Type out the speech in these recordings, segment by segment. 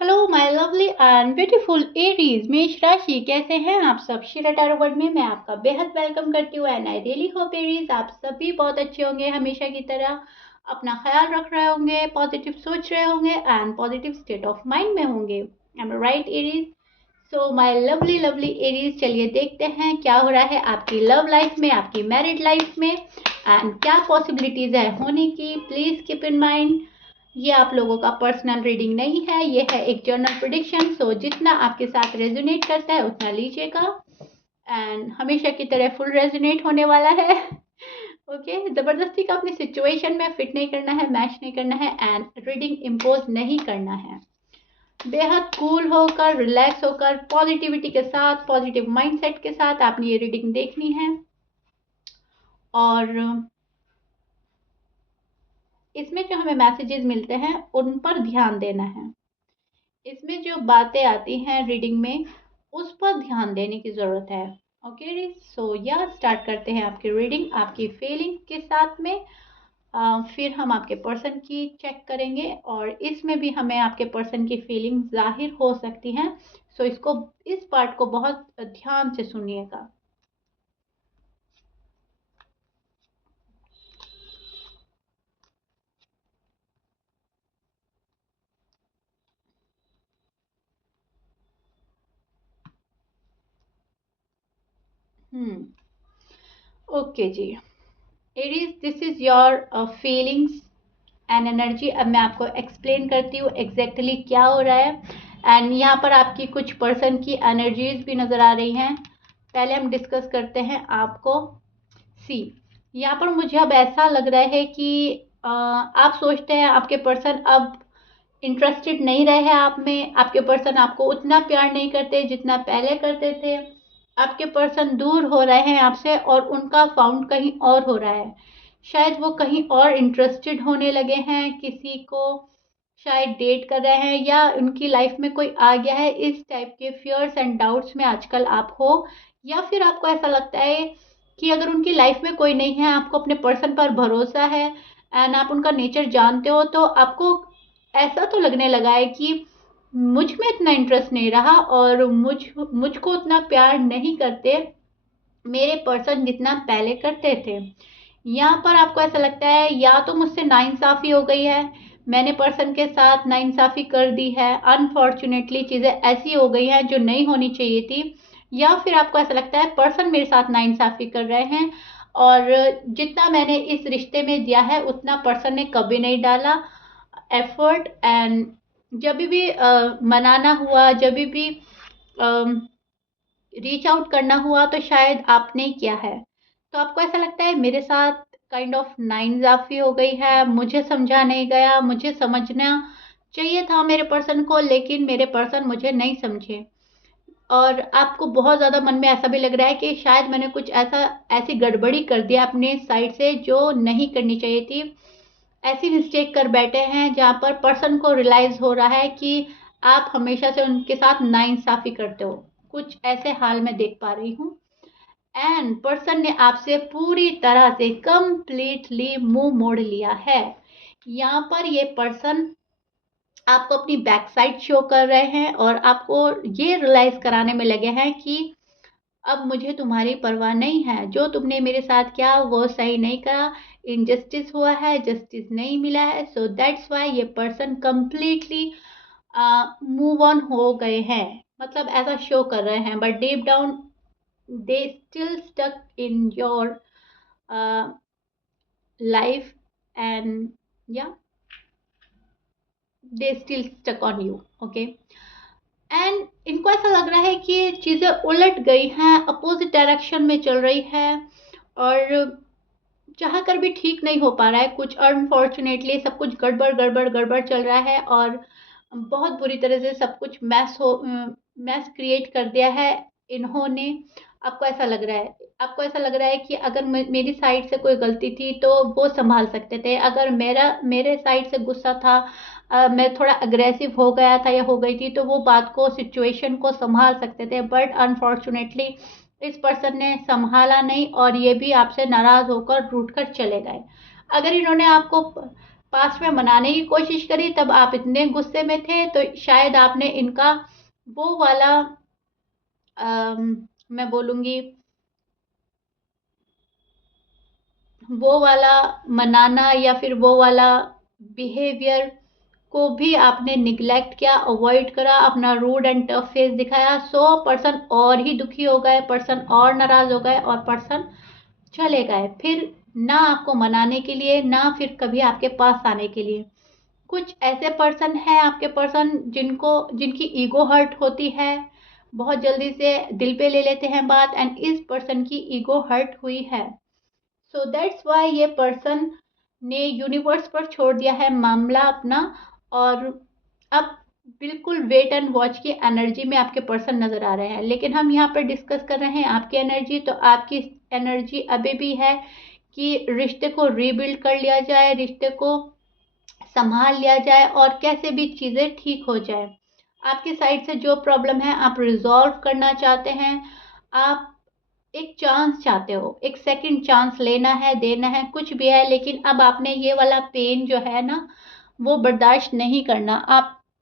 Hello my lovely and beautiful Aries मेष राशि, कैसे हैं आप सब। शिरा टैरो वर्ड में मैं आपका बेहद वेलकम करती हूँ and I really hope Aries आप सभी बहुत अच्छे होंगे, हमेशा की तरह अपना ख्याल रख रहे होंगे, पॉजिटिव सोच रहे होंगे and positive state of mind में होंगे। I am right Aries. So my lovely lovely Aries, चलिए देखते हैं क्या हो रहा है आपकी लव लाइफ में, आपकी मैरिड लाइफ में एंड क्या पॉसिबिलिटीज है होने की। प्लीज कीप इन माइंड ये आप लोगों का पर्सनल रीडिंग नहीं है, ये है एक जर्नल प्रेडिक्शन। सो जितना आपके साथ रेजोनेट करता है उतना लीजिएगा एंड हमेशा की तरह फुल रेजोनेट होने वाला है। ओके जबरदस्ती का अपनी सिचुएशन में फिट नहीं करना है, मैच नहीं करना है एंड रीडिंग इम्पोज नहीं करना है। बेहद कूल होकर, रिलैक्स होकर, पॉजिटिविटी के साथ, पॉजिटिव माइंडसेट के साथ आपने ये रीडिंग देखनी है और इसमें जो हमें मैसेजेस मिलते हैं उन पर ध्यान देना है। इसमें जो बातें आती हैं रीडिंग में उस पर ध्यान देने की ज़रूरत है। ओके सो या स्टार्ट करते हैं आपकी रीडिंग आपकी फीलिंग के साथ में। फिर हम आपके पर्सन की चेक करेंगे और इसमें भी हमें आपके पर्सन की फीलिंग जाहिर हो सकती हैं। सो इसको, इस पार्ट को बहुत ध्यान से सुनिएगा। ओके जी, Aries this is your feelings and energy. अब मैं आपको एक्सप्लेन करती हूँ एग्जैक्टली क्या हो रहा है एंड यहाँ पर आपकी कुछ पर्सन की एनर्जीज भी नज़र आ रही हैं। पहले हम डिस्कस करते हैं आपको। सी, यहाँ पर मुझे अब ऐसा लग रहा है कि आप सोचते हैं आपके पर्सन अब इंटरेस्टेड नहीं रहे हैं आप में, आपके पर्सन आपको उतना प्यार नहीं करते जितना पहले करते थे। आपके पर्सन दूर हो रहे हैं आपसे और उनका फाउंड कहीं और हो रहा है। शायद वो कहीं और इंटरेस्टेड होने लगे हैं, किसी को शायद डेट कर रहे हैं या उनकी लाइफ में कोई आ गया है। इस टाइप के फियर्स एंड डाउट्स में आजकल आप हो, या फिर आपको ऐसा लगता है कि अगर उनकी लाइफ में कोई नहीं है, आपको अपने पर्सन पर भरोसा है एंड आप उनका नेचर जानते हो, तो आपको ऐसा तो लगने लगा है कि मुझ में इतना इंटरेस्ट नहीं रहा और मुझको उतना प्यार नहीं करते मेरे पर्सन जितना पहले करते थे। यहाँ पर आपको ऐसा लगता है या तो मुझसे नाइंसाफ़ी हो गई है, मैंने पर्सन के साथ नाइंसाफ़ी कर दी है, अनफॉर्चुनेटली चीज़ें ऐसी हो गई हैं जो नहीं होनी चाहिए थी, या फिर आपको ऐसा लगता है पर्सन मेरे साथ नाइंसाफ़ी कर रहे हैं और जितना मैंने इस रिश्ते में दिया है उतना पर्सन ने कभी नहीं डाला एफर्ट एंड जब भी मनाना हुआ, जब भी रीच आउट करना हुआ तो शायद आपने ही किया है। तो आपको ऐसा लगता है मेरे साथ काइंड ऑफ नाइंसाफ़ी हो गई है, मुझे समझा नहीं गया, मुझे समझना चाहिए था मेरे पर्सन को लेकिन मेरे पर्सन मुझे नहीं समझे। और आपको बहुत ज़्यादा मन में ऐसा भी लग रहा है कि शायद मैंने कुछ ऐसी गड़बड़ी कर दिया अपने साइड से जो नहीं करनी चाहिए थी। ऐसी मिस्टेक कर बैठे हैं जहाँ पर पर्सन को रियलाइज़ हो रहा है कि आप हमेशा से उनके साथ नाइंसाफ़ी करते हो। कुछ ऐसे हाल मैं देख पा रही हूँ एंड पर्सन ने आपसे पूरी तरह से कंप्लीटली मुंह मोड़ लिया है। यहाँ पर ये पर्सन आपको अपनी बैक साइड शो कर रहे हैं और आपको ये रियलाइज कराने में लगे हैं कि अब मुझे तुम्हारी परवाह नहीं है, जो तुमने मेरे साथ किया वो सही नहीं करा, इनजस्टिस हुआ है, जस्टिस नहीं मिला है। सो दैट्स वाई ये पर्सन कंप्लीटली मूव ऑन हो गए हैं, मतलब ऐसा शो कर रहे हैं, but deep down they still stuck in your life and या they still stuck on you. Okay and इनको ऐसा लग रहा है कि चीज़ें उलट गई हैं, अपोजिट डायरेक्शन में चल रही है और चाह कर भी ठीक नहीं हो पा रहा है कुछ। अनफॉर्चुनेटली सब कुछ गड़बड़ गड़बड़ गड़बड़ चल रहा है और बहुत बुरी तरह से सब कुछ मैस क्रिएट कर दिया है इन्होंने। आपको ऐसा लग रहा है, आपको ऐसा लग रहा है कि अगर मेरी साइड से कोई गलती थी तो वो संभाल सकते थे, अगर मेरे साइड से गुस्सा था, मैं थोड़ा अग्रेसिव हो गया था या हो गई थी तो वो बात को, सिचुएशन को संभाल सकते थे, बट अनफॉर्चुनेटली इस पर्सन ने संभाला नहीं और ये भी आपसे नाराज़ होकर रूठ कर चले गए। अगर इन्होंने आपको पास्ट में मनाने की कोशिश करी, तब आप इतने गुस्से में थे, तो शायद आपने इनका वो वाला मैं बोलूँगी वो वाला मनाना या फिर वो वाला बिहेवियर को भी आपने निग्लेक्ट किया, अवॉइड करा, अपना रूड एंड टफ फेस दिखाया, सो पर्सन और ही दुखी हो गए, पर्सन और नाराज हो गए और पर्सन चले गए, फिर ना आपको मनाने के लिए ना फिर कभी आपके पास आने के लिए। कुछ ऐसे पर्सन हैं आपके पर्सन जिनकी ईगो हर्ट होती है, बहुत जल्दी से दिल पे ले लेते हैं बात, एंड इस पर्सन की ईगो हर्ट हुई है, सो दैट्स वाई ये पर्सन ने यूनिवर्स पर छोड़ दिया है मामला अपना, और अब बिल्कुल वेट एंड वॉच की एनर्जी में आपके पर्सन नजर आ रहे हैं। लेकिन हम यहाँ पर डिस्कस कर रहे हैं आपकी एनर्जी, तो आपकी एनर्जी अभी भी है कि रिश्ते को रीबिल्ड कर लिया जाए, रिश्ते को संभाल लिया जाए और कैसे भी चीज़ें ठीक हो जाए। आपकी साइड से जो प्रॉब्लम है आप रिजॉल्व करना चाहते हैं, आप एक चांस चाहते हो, एक सेकंड चांस लेना है, देना है, कुछ भी है, लेकिन अब आपने ये वाला पेन जो है ना वो बर्दाश्त नहीं करना।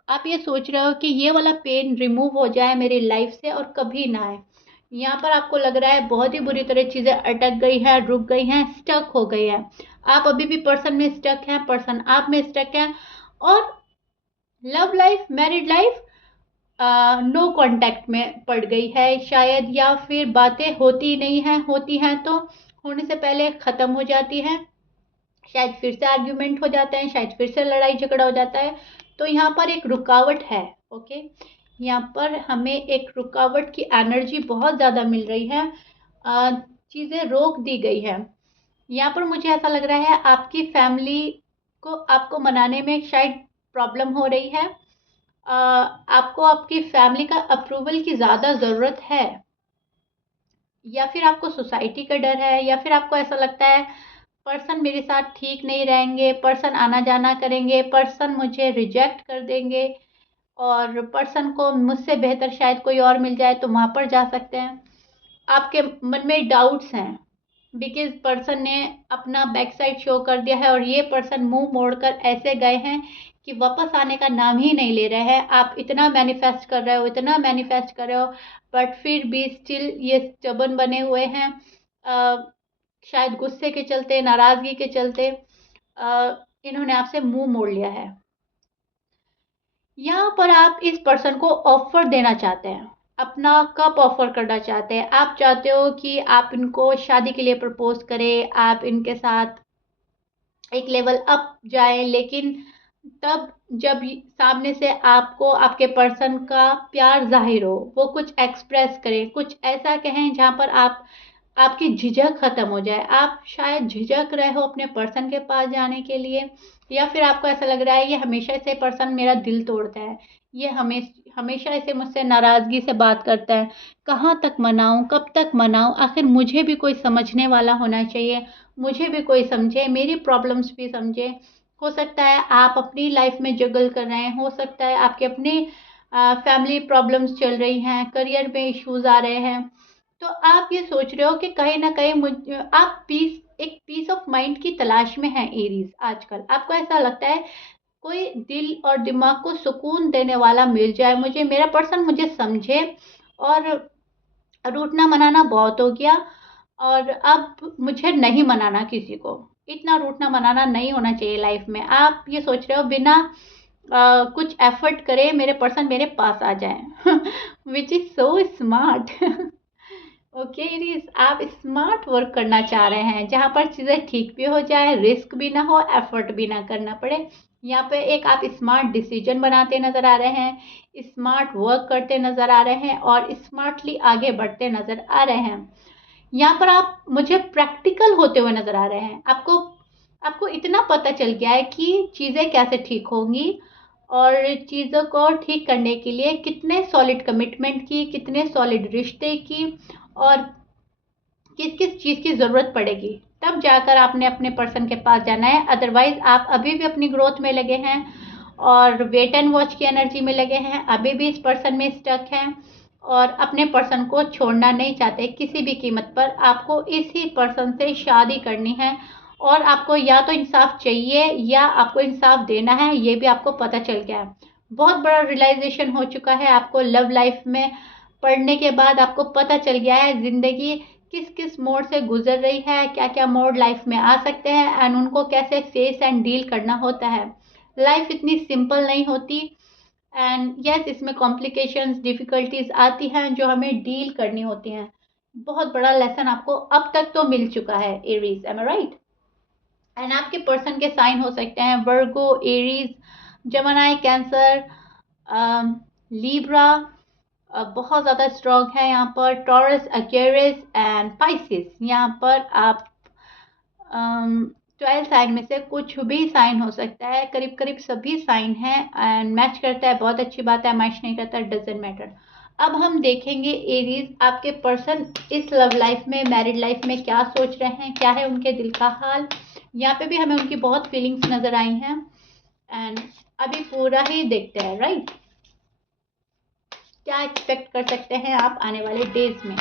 आप ये सोच रहे हो कि ये वाला पेन रिमूव हो जाए मेरी लाइफ से और कभी ना आए। यहाँ पर आपको लग रहा है बहुत ही बुरी तरह चीज़ें अटक गई है, रुक गई हैं, स्टक हो गई है। आप अभी भी पर्सन में स्टक हैं, पर्सन आप में स्टक है, और love life, married life no contact में पड़ गई है शायद, या फिर बातें होती नहीं हैं, होती हैं तो होने से पहले ख़त्म हो जाती हैं, शायद फिर से आर्ग्यूमेंट हो जाते हैं, शायद फिर से लड़ाई झगड़ा हो जाता है। तो यहाँ पर एक रुकावट है, ओके, यहाँ पर हमें एक रुकावट की एनर्जी बहुत ज़्यादा मिल रही है, चीज़ें रोक दी गई है। यहाँ पर मुझे ऐसा लग रहा है आपकी फैमिली को आपको मनाने में शायद प्रॉब्लम हो रही है, आपको आपकी फैमिली का अप्रूवल की ज़्यादा ज़रूरत है, या फिर आपको सोसाइटी का डर है, या फिर आपको ऐसा लगता है पर्सन मेरे साथ ठीक नहीं रहेंगे, पर्सन आना जाना करेंगे, पर्सन मुझे रिजेक्ट कर देंगे, और पर्सन को मुझसे बेहतर शायद कोई और मिल जाए तो वहाँ पर जा सकते हैं। आपके मन में डाउट्स हैं बिकॉज पर्सन ने अपना बैक साइड शो कर दिया है, और ये पर्सन मुंह मोड़कर ऐसे गए हैं कि वापस आने का नाम ही नहीं ले रहे हैं। आप इतना मैनिफेस्ट कर रहे हो, इतना मैनिफेस्ट कर रहे हो, बट फिर भी स्टिल ये स्टबर्न बने हुए हैं, शायद गुस्से के चलते, नाराज़गी के चलते इन्होंने आपसे मुंह मोड़ लिया है। यहाँ पर आप इस पर्सन को ऑफर देना चाहते हैं, अपना कप ऑफर करना चाहते हैं, आप चाहते हो कि आप इनको शादी के लिए प्रपोज करें, आप इनके साथ एक लेवल अप जाए, लेकिन तब जब सामने से आपको आपके पर्सन का प्यार जाहिर हो, वो कुछ एक्सप्रेस करें, कुछ ऐसा कहें जहाँ पर आपकी झिझक खत्म हो जाए। आप शायद झिझक रहे हो अपने पर्सन के पास जाने के लिए, या फिर आपको ऐसा लग रहा है ये हमेशा से पर्सन मेरा दिल तोड़ता है, ये हमेशा ऐसे मुझसे नाराज़गी से बात करता है, कहाँ तक मनाऊं, कब तक मनाऊं, आखिर मुझे भी कोई समझने वाला होना चाहिए, मुझे भी कोई समझे, मेरी प्रॉब्लम्स भी समझे। हो सकता है आप अपनी लाइफ में जगल कर रहे हैं, हो सकता है आपके अपने फैमिली प्रॉब्लम्स चल रही हैं, करियर में इश्यूज आ रहे हैं, तो आप ये सोच रहे हो कि कहीं ना कहीं आप एक पीस ऑफ माइंड की तलाश में हैं एरीज। आजकल आपको ऐसा लगता है कोई दिल और दिमाग को सुकून देने वाला मिल जाए मुझे, मेरा पर्सन मुझे समझे, और रूठना मनाना बहुत हो गया, और अब मुझे नहीं मनाना किसी को, इतना रूठना मनाना नहीं होना चाहिए लाइफ में। आप ये सोच रहे हो बिना कुछ एफर्ट करे मेरे पर्सन मेरे पास आ जाए which is so smart. Okay इरीज, आप स्मार्ट वर्क करना चाह रहे हैं जहाँ पर चीज़ें ठीक भी हो जाए, रिस्क भी ना हो, एफर्ट भी ना करना पड़े। यहाँ पे एक आप स्मार्ट डिसीजन बनाते नज़र आ रहे हैं, स्मार्ट वर्क करते नज़र आ रहे हैं, और स्मार्टली आगे बढ़ते नज़र आ रहे हैं। यहाँ पर आप मुझे प्रैक्टिकल होते हुए नज़र आ रहे हैं, आपको इतना पता चल गया है कि चीज़ें कैसे ठीक होंगी, और चीज़ों को ठीक करने के लिए कितने सॉलिड कमिटमेंट की, कितने सॉलिड रिश्ते की, और किस किस चीज़ की ज़रूरत पड़ेगी, तब जाकर आपने अपने पर्सन के पास जाना है। अदरवाइज आप अभी भी अपनी ग्रोथ में लगे हैं और वेट एंड वॉच की एनर्जी में लगे हैं, अभी भी इस पर्सन में स्टक हैं, और अपने पर्सन को छोड़ना नहीं चाहते किसी भी कीमत पर। आपको इसी पर्सन से शादी करनी है, और आपको या तो इंसाफ चाहिए या आपको इंसाफ देना है, ये भी आपको पता चल गया है। बहुत बड़ा रियलाइजेशन हो चुका है आपको लव लाइफ में पढ़ने के बाद। आपको पता चल गया है ज़िंदगी किस किस मोड से गुजर रही है, क्या क्या मोड लाइफ में आ सकते हैं एंड उनको कैसे फेस एंड डील करना होता है। लाइफ इतनी सिंपल नहीं होती एंड यस, इसमें कॉम्प्लिकेशंस डिफिकल्टीज आती हैं जो हमें डील करनी होती हैं। बहुत बड़ा लेसन आपको अब तक तो मिल चुका है Aries, am I right? And आपके पर्सन के साइन हो सकते हैं Virgo, Aries, Gemini, Cancer, Libra बहुत ज़्यादा स्ट्रॉन्ग है यहाँ पर, टॉरस, एक्वेरियस एंड पाइसिस। यहाँ पर आप 12 साइन में से कुछ भी साइन हो सकता है, करीब करीब सभी साइन हैं एंड मैच करता है, बहुत अच्छी बात है। मैच नहीं करता, डजेंट मैटर। अब हम देखेंगे एरीज, आपके पर्सन इस लव लाइफ में, मैरिड लाइफ में क्या सोच रहे हैं, क्या है उनके दिल का हाल। यहाँ पे भी हमें उनकी बहुत फीलिंग्स नजर आई हैं एंड अभी पूरा ही देखते हैं, राइट? क्या एक्सपेक्ट कर सकते हैं आप आने वाले डेज में।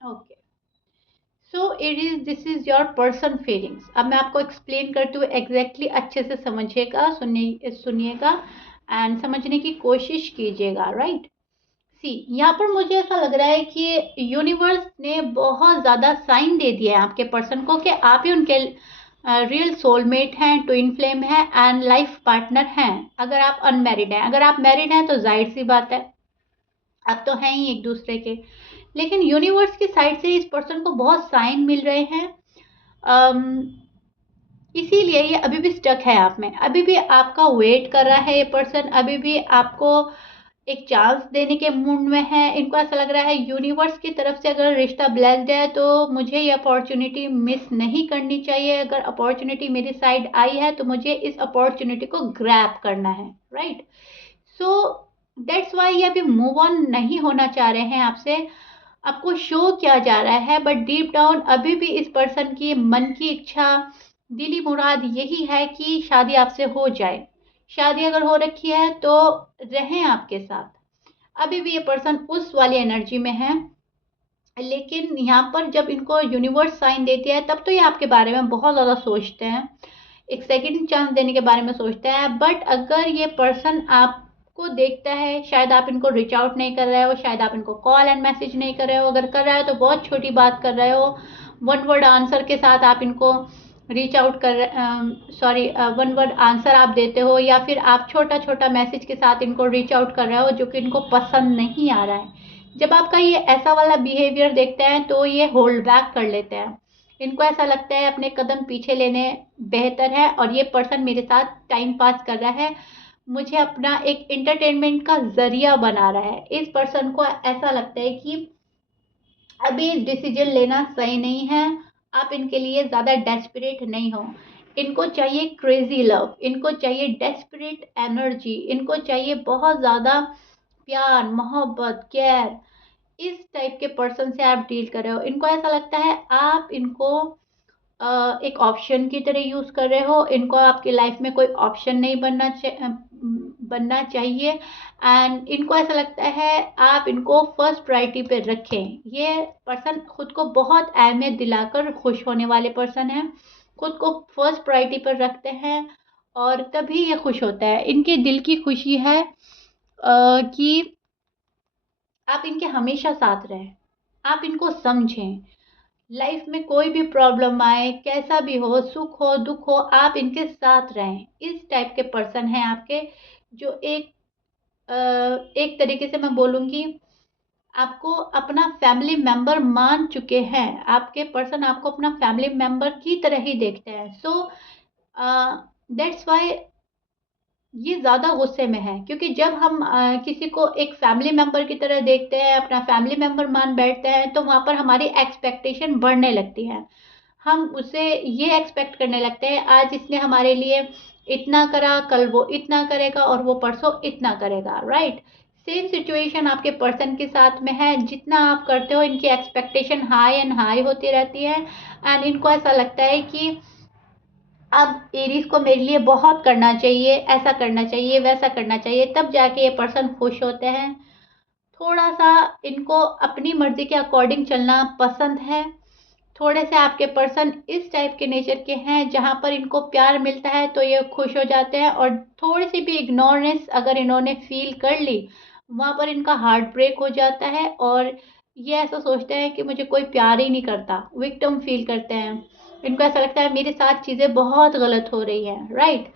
Okay, so it is, this is your person feelings. अब मैं आपको एक्सप्लेन करती हूँ एग्जैक्टली, अच्छे से समझिएगा, सुनिएगा एंड समझने की कोशिश कीजिएगा, राइट? सी, यहाँ पर मुझे ऐसा लग रहा है कि यूनिवर्स ने बहुत ज़्यादा साइन दे दिया है आपके पर्सन को कि आप ही उनके रियल सोलमेट हैं, ट्विन फ्लेम है एंड लाइफ पार्टनर हैं। अगर आप अनमैरिड हैं, अगर आप मैरिड हैं तो जाहिर सी बात है आप तो हैं ही एक दूसरे के। लेकिन यूनिवर्स की साइड से इस पर्सन को बहुत साइन मिल रहे हैं, इसीलिए ये अभी भी स्टक है आप में, अभी भी आपका वेट कर रहा है ये पर्सन, अभी भी आपको एक चांस देने के मूड में है। इनको ऐसा लग रहा है यूनिवर्स की तरफ से अगर रिश्ता ब्लेस्ड है तो मुझे ये अपॉर्चुनिटी मिस नहीं करनी चाहिए। अगर अपॉर्चुनिटी मेरी साइड आई है तो मुझे इस अपॉर्चुनिटी को ग्रैब करना है, राइट? सो दैट्स वाई ये अभी मूव ऑन नहीं होना चाह रहे हैं आपसे। आपको शो किया जा रहा है बट डीप डाउन अभी भी इस पर्सन की मन की इच्छा, दिली मुराद यही है कि शादी आपसे हो जाए। शादी अगर हो रखी है तो रहें आपके साथ। अभी भी ये पर्सन उस वाली एनर्जी में है, लेकिन यहाँ पर जब इनको यूनिवर्स साइन देती है तब तो ये आपके बारे में बहुत ज़्यादा सोचते हैं, एक सेकंड चांस देने के बारे में सोचते हैं। बट अगर ये पर्सन आपको देखता है, शायद आप इनको रीच आउट नहीं कर रहे हो, शायद आप इनको कॉल एंड मैसेज नहीं कर रहे हो, अगर कर रहे हो तो बहुत छोटी बात कर रहे हो, वन वर्ड आंसर के साथ आप इनको रीच आउट कर, सॉरी, वन वर्ड आंसर आप देते हो या फिर आप छोटा छोटा मैसेज के साथ इनको रीच आउट कर रहे हो जो कि इनको पसंद नहीं आ रहा है। जब आपका ये ऐसा वाला बिहेवियर देखते हैं तो ये होल्ड बैक कर लेते हैं। इनको ऐसा लगता है अपने कदम पीछे लेने बेहतर है और ये पर्सन मेरे साथ टाइम पास कर रहा है, मुझे अपना एक एंटरटेनमेंट का जरिया बना रहा है। इस पर्सन को ऐसा लगता है कि अभी डिसीजन लेना सही नहीं है, आप इनके लिए ज़्यादा डेस्परेट नहीं हो। इनको चाहिए क्रेजी लव, इनको चाहिए डेस्परेट एनर्जी, इनको चाहिए बहुत ज़्यादा प्यार, मोहब्बत, केयर। इस टाइप के पर्सन से आप डील कर रहे हो। इनको ऐसा लगता है आप इनको एक ऑप्शन की तरह यूज़ कर रहे हो, इनको आपकी लाइफ में कोई ऑप्शन नहीं बनना चाहिए एंड इनको ऐसा लगता है आप इनको फर्स्ट प्रायोरिटी पे रखें। ये पर्सन खुद को बहुत अहमियत दिलाकर खुश होने वाले पर्सन हैं, खुद को फर्स्ट प्रायोरिटी पर रखते हैं और तभी ये खुश होता है। इनके दिल की खुशी है कि आप इनके हमेशा साथ रहें, आप इनको समझें। लाइफ में कोई भी प्रॉब्लम आए, कैसा भी हो, सुख हो दुख हो, आप इनके साथ रहें। इस टाइप के पर्सन हैं आपके, जो एक तरीके से मैं बोलूँगी आपको अपना फैमिली मेंबर मान चुके हैं। आपके पर्सन आपको अपना फैमिली मेंबर की तरह ही देखते हैं। सो दैट्स वाई ये ज़्यादा गुस्से में है, क्योंकि जब हम किसी को एक फैमिली मेंबर की तरह देखते हैं, अपना फैमिली मेंबर मान बैठते हैं, तो वहाँ पर हमारी एक्सपेक्टेशन बढ़ने लगती है। हम उसे ये एक्सपेक्ट करने लगते हैं आज इसने हमारे लिए इतना करा, कल वो इतना करेगा और वो परसों इतना करेगा, राइट? सेम सिचुएशन आपके पर्सन के साथ में है। जितना आप करते हो इनकी एक्सपेक्टेशन हाई एंड हाई होती रहती है एंड इनको ऐसा लगता है कि अब एरीज को मेरे लिए बहुत करना चाहिए, ऐसा करना चाहिए, वैसा करना चाहिए, तब जाके ये पर्सन खुश होते हैं। थोड़ा सा इनको अपनी मर्जी के अकॉर्डिंग चलना पसंद है। थोड़े से आपके पर्सन इस टाइप के नेचर के हैं जहाँ पर इनको प्यार मिलता है तो ये खुश हो जाते हैं, और थोड़ी सी भी इग्नोरेंस अगर इन्होंने फील कर ली वहाँ पर इनका हार्ट ब्रेक हो जाता है और ये ऐसा सोचते हैं कि मुझे कोई प्यार ही नहीं करता, विक्टिम फील करते हैं। इनको ऐसा लगता है मेरे साथ चीज़ें बहुत गलत हो रही हैं, राइट।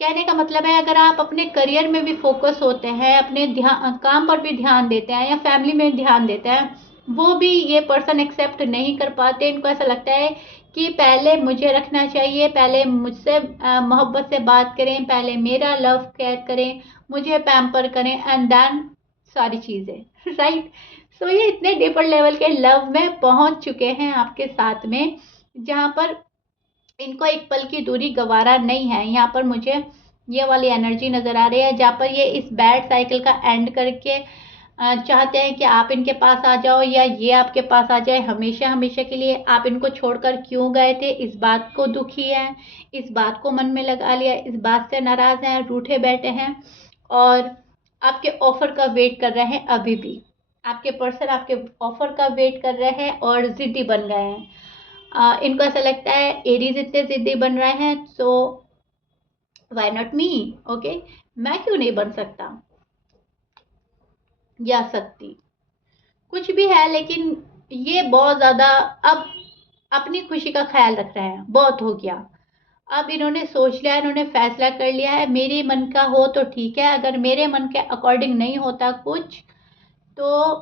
कहने का मतलब है अगर आप अपने करियर में भी फोकस होते हैं, अपने ध्यान काम पर भी ध्यान देते हैं या फैमिली में ध्यान देते हैं, वो भी ये पर्सन एक्सेप्ट नहीं कर पाते। इनको ऐसा लगता है कि पहले मुझे रखना चाहिए, पहले मुझसे मोहब्बत से बात करें, पहले मेरा लव केयर करें, मुझे पैम्पर करें एंड देन सारी चीज़ें राइट। सो ये इतने डीपर लेवल के लव में पहुंच चुके हैं आपके साथ में जहाँ पर इनको एक पल की दूरी गवारा नहीं है। यहाँ पर मुझे ये वाली एनर्जी नज़र आ रही है जहाँ पर ये इस बैड साइकिल का एंड करके चाहते हैं कि आप इनके पास आ जाओ या ये आपके पास आ जाए हमेशा हमेशा के लिए। आप इनको छोड़कर क्यों गए थे, इस बात को दुखी है, इस बात को मन में लगा लिया, इस बात से नाराज़ हैं, रूठे बैठे हैं और आपके ऑफर का वेट कर रहे हैं। अभी भी आपके पर्सन आपके ऑफर का वेट कर रहे हैं और ज़िद्दी बन गए हैं। इनको ऐसा लगता है एरीज इतने ज़िद्दी बन रहे हैं so why not me, okay, मैं क्यों नहीं बन सकता या सकती, कुछ भी है। लेकिन ये बहुत ज़्यादा अब अपनी खुशी का ख्याल रख रहे हैं, बहुत हो गया। अब इन्होंने सोच लिया, इन्होंने फैसला कर लिया है मेरे मन का हो तो ठीक है, अगर मेरे मन के अकॉर्डिंग नहीं होता कुछ तो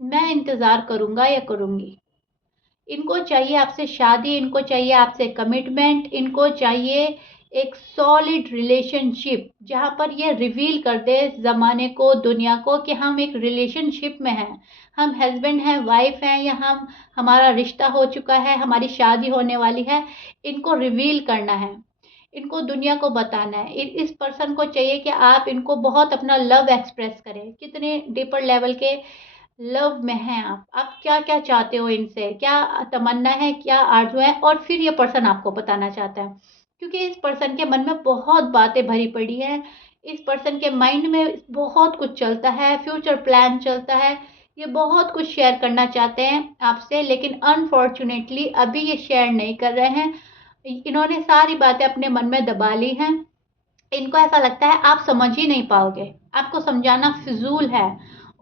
मैं इंतज़ार करूँगा या करूँगी। इनको चाहिए आपसे शादी, इनको चाहिए आपसे कमिटमेंट, इनको चाहिए एक सॉलिड रिलेशनशिप जहाँ पर ये रिवील कर दे ज़माने को, दुनिया को कि हम एक रिलेशनशिप में हैं, हम हस्बैंड हैं, वाइफ हैं, या हम हमारा रिश्ता हो चुका है, हमारी शादी होने वाली है। इनको रिवील करना है, इनको दुनिया को बताना है। इस पर्सन को चाहिए कि आप इनको बहुत अपना लव एक्सप्रेस करें, कितने डीपर लेवल के लव में हैं आप क्या क्या चाहते हो इनसे, क्या तमन्ना है, क्या आरज़ू है, और फिर ये पर्सन आपको बताना चाहता है। क्योंकि इस पर्सन के मन में बहुत बातें भरी पड़ी हैं, इस पर्सन के माइंड में बहुत कुछ चलता है, फ्यूचर प्लान चलता है, ये बहुत कुछ शेयर करना चाहते हैं आपसे, लेकिन अनफॉर्चुनेटली अभी ये शेयर नहीं कर रहे हैं। इन्होंने सारी बातें अपने मन में दबा ली हैं। इनको ऐसा लगता है आप समझ ही नहीं पाओगे, आपको समझाना फिजूल है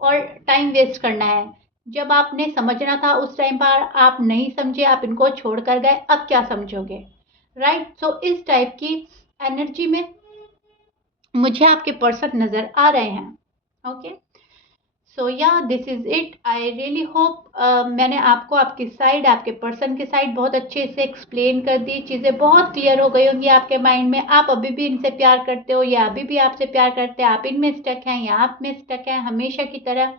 और टाइम वेस्ट करना है। जब आपने समझना था उस टाइम पर आप नहीं समझे, आप इनको छोड़ कर गए, अब क्या समझोगे, राइट। सो इस टाइप की एनर्जी में मुझे आपके पर्सन नज़र आ रहे हैं, ओके। सो या this is it, I really hope मैंने आपको आपकी साइड, आपके पर्सन की साइड बहुत अच्छे से एक्सप्लेन कर दी, चीज़ें बहुत क्लियर हो गई होंगी आपके माइंड में। आप अभी भी इनसे प्यार करते हो या अभी भी आपसे प्यार करते हैं, आप इनमें स्टक हैं या आप में स्टक हैं हमेशा की तरह।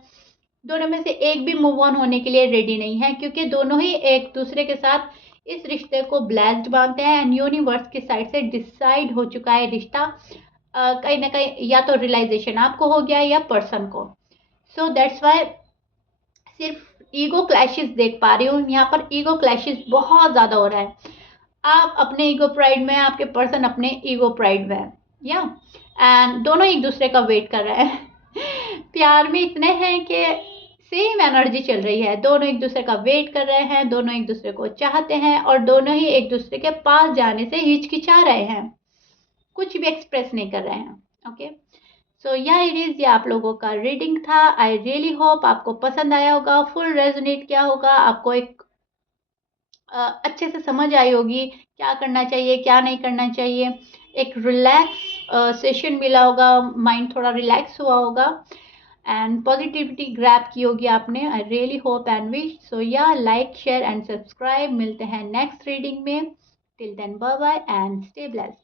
दोनों में से एक भी मूव ऑन होने के लिए रेडी नहीं है, क्योंकि दोनों ही एक दूसरे के साथ इस रिश्ते को ब्लेस्ड मानते हैं एंड यूनिवर्स की साइड से डिसाइड हो चुका है रिश्ता। कहीं ना कहीं या तो रियलाइजेशन आपको हो गया या पर्सन को। सो दैट्स वाई सिर्फ ईगो क्लैशेस देख पा रही हूँ यहाँ पर। ईगो क्लैशेस बहुत ज़्यादा हो रहा है, आप अपने ईगो प्राइड में, आपके पर्सन अपने ईगो प्राइड में, या एंड दोनों एक दूसरे का वेट कर रहे हैं प्यार में इतने हैं कि सेम एनर्जी चल रही है, दोनों एक दूसरे का वेट कर रहे हैं, दोनों एक दूसरे को चाहते हैं और दोनों ही एक दूसरे के पास जाने से हिचकिचा रहे हैं, कुछ भी एक्सप्रेस नहीं कर रहे हैं, ओके। सो यह इट इज़, ये आप लोगों का रीडिंग था। आई रियली होप आपको पसंद आया होगा, फुल रेजोनेट किया होगा, आपको एक अच्छे से समझ आई होगी क्या करना चाहिए क्या नहीं करना चाहिए, एक रिलैक्स सेशन मिला होगा, माइंड थोड़ा रिलैक्स हुआ होगा एंड पॉजिटिविटी ग्रैब की होगी आपने। I really hope and wish so yeah, like share and subscribe. मिलते हैं नेक्स्ट रीडिंग में, till then bye bye and stay blessed.